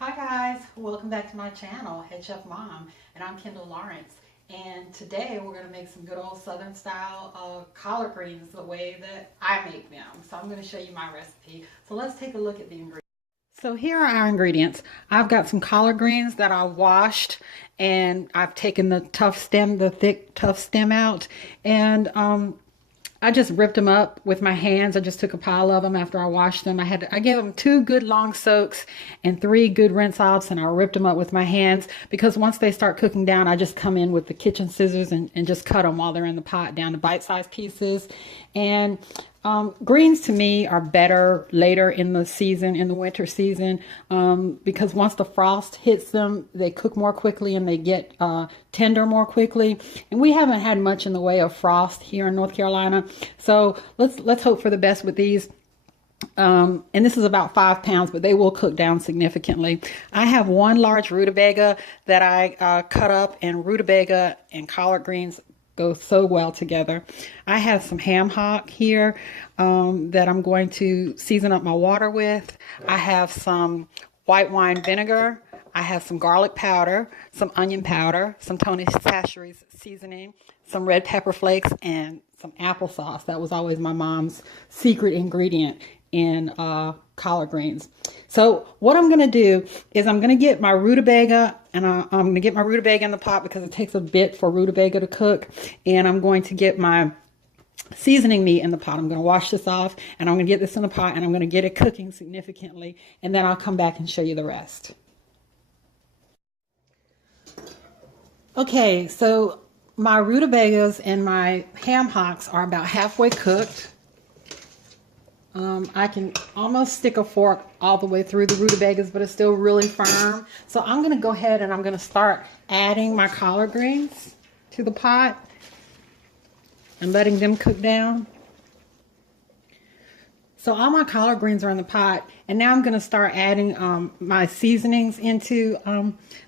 Hi guys, welcome back to my channel, Head Chef Mom, and I'm Kendall Lawrence. And today we're going to make some good old Southern style collard greens the way that I make them. So I'm going to show you my recipe. So let's take a look at the ingredients. So here are our ingredients. I've got some collard greens that I washed, and I've taken the thick tough stem out, and I just ripped them up with my hands. I just took a pile of them after I washed them. I gave them 2 good long soaks and 3 good rinse offs, and I ripped them up with my hands because once they start cooking down, I just come in with the kitchen scissors and just cut them while they're in the pot down to bite-sized pieces. And greens to me are better later in the season, in the winter season, because once the frost hits them, they cook more quickly and they get tender more quickly. And we haven't had much in the way of frost here in North Carolina, so let's hope for the best with these. And this is about 5 pounds, but they will cook down significantly. I have 1 large rutabaga that I cut up, and rutabaga and collard greens go so well together. I have some ham hock here that I'm going to season up my water with. I have some white wine vinegar. I have some garlic powder, some onion powder, some Tony Chachere's seasoning, some red pepper flakes, and some applesauce. That was always my mom's secret ingredient in collard greens. So what I'm going to do is I'm going to get my rutabaga, and I'm going to get my rutabaga in the pot because it takes a bit for rutabaga to cook. And I'm going to get my seasoning meat in the pot. I'm going to wash this off, and I'm going to get this in the pot, and I'm going to get it cooking significantly, and then I'll come back and show you the rest. Okay, so my rutabagas and my ham hocks are about halfway cooked. I can almost stick a fork all the way through the rutabagas, but it's still really firm. So I'm going to go ahead and I'm going to start adding my collard greens to the pot and letting them cook down. So all my collard greens are in the pot, and now I'm going to start adding my seasonings into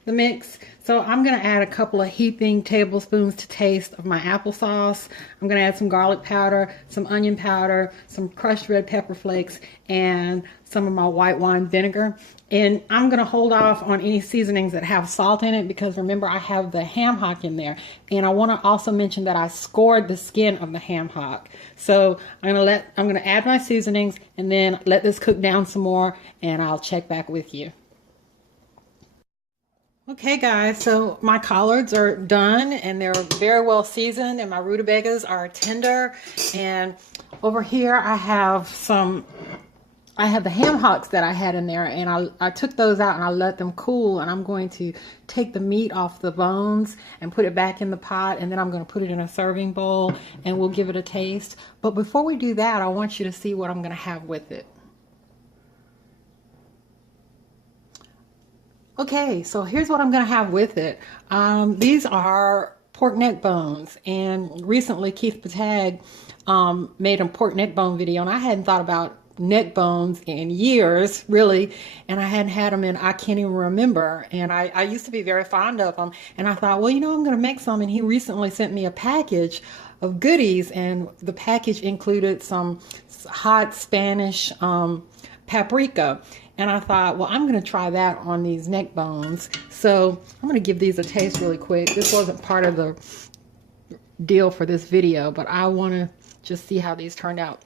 the mix. So I'm going to add a couple of heaping tablespoons to taste of my applesauce. I'm going to add some garlic powder, some onion powder, some crushed red pepper flakes, and some of my white wine vinegar. And I'm going to hold off on any seasonings that have salt in it because remember I have the ham hock in there. And I want to also mention that I scored the skin of the ham hock. So I'm going to add my seasonings and then let this cook down some more, and I'll check back with you. Okay guys, so my collards are done and they're very well seasoned, and my rutabagas are tender. And over here I have the ham hocks that I had in there, and I took those out and I let them cool, and I'm going to take the meat off the bones and put it back in the pot, and then I'm going to put it in a serving bowl and we'll give it a taste. But before we do that, I want you to see what I'm going to have with it. Okay, so here's what I'm going to have with it. These are pork neck bones, and recently Keith Patag made a pork neck bone video, and I hadn't thought about neck bones in years, really, and I hadn't had them in, I can't even remember, and I used to be very fond of them, and I thought, well, you know, I'm going to make some, and he recently sent me a package of goodies, and the package included some hot Spanish paprika. And I thought, well, I'm going to try that on these neck bones. So I'm going to give these a taste really quick. This wasn't part of the deal for this video, but I want to just see how these turned out.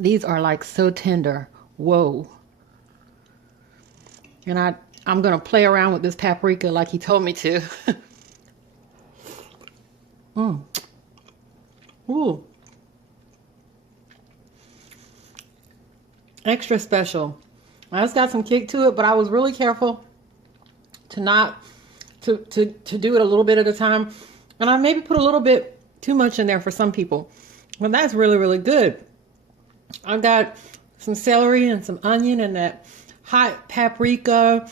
These are like so tender. Whoa. And I'm going to play around with this paprika like he told me to. Ooh. Extra special. Now, it's got some kick to it, but I was really careful to not to do it a little bit at a time, and I maybe put a little bit too much in there for some people. But that's really, really good. I've got some celery and some onion and that hot paprika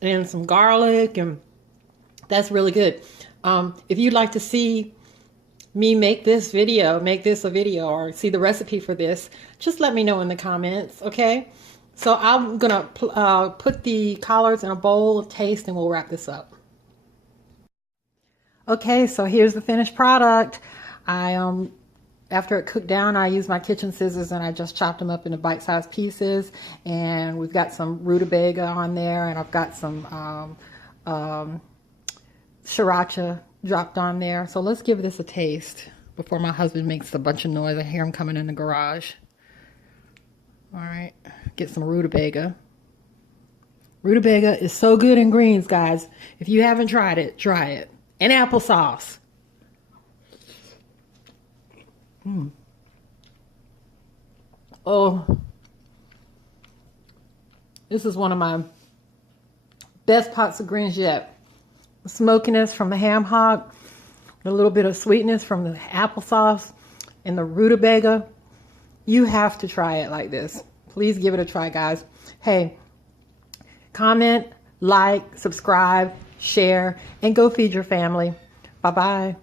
and some garlic, and that's really good. If you'd like to see me make this a video, or see the recipe for this, just let me know in the comments, okay? So I'm gonna put the collards in a bowl of taste, and we'll wrap this up. Okay, so here's the finished product. I after it cooked down, I used my kitchen scissors and I just chopped them up into bite-sized pieces. And we've got some rutabaga on there, and I've got some sriracha dropped on there. So let's give this a taste before my husband makes a bunch of noise. I hear him coming in the garage. All right, get some rutabaga. Rutabaga is so good in greens, guys. If you haven't tried it, try it. And applesauce. Oh, this is one of my best pots of greens yet. The smokiness from the ham hock, a little bit of sweetness from the applesauce, and the rutabaga. You have to try it like this. Please give it a try, guys. Hey, comment, like, subscribe, share, and go feed your family. Bye-bye.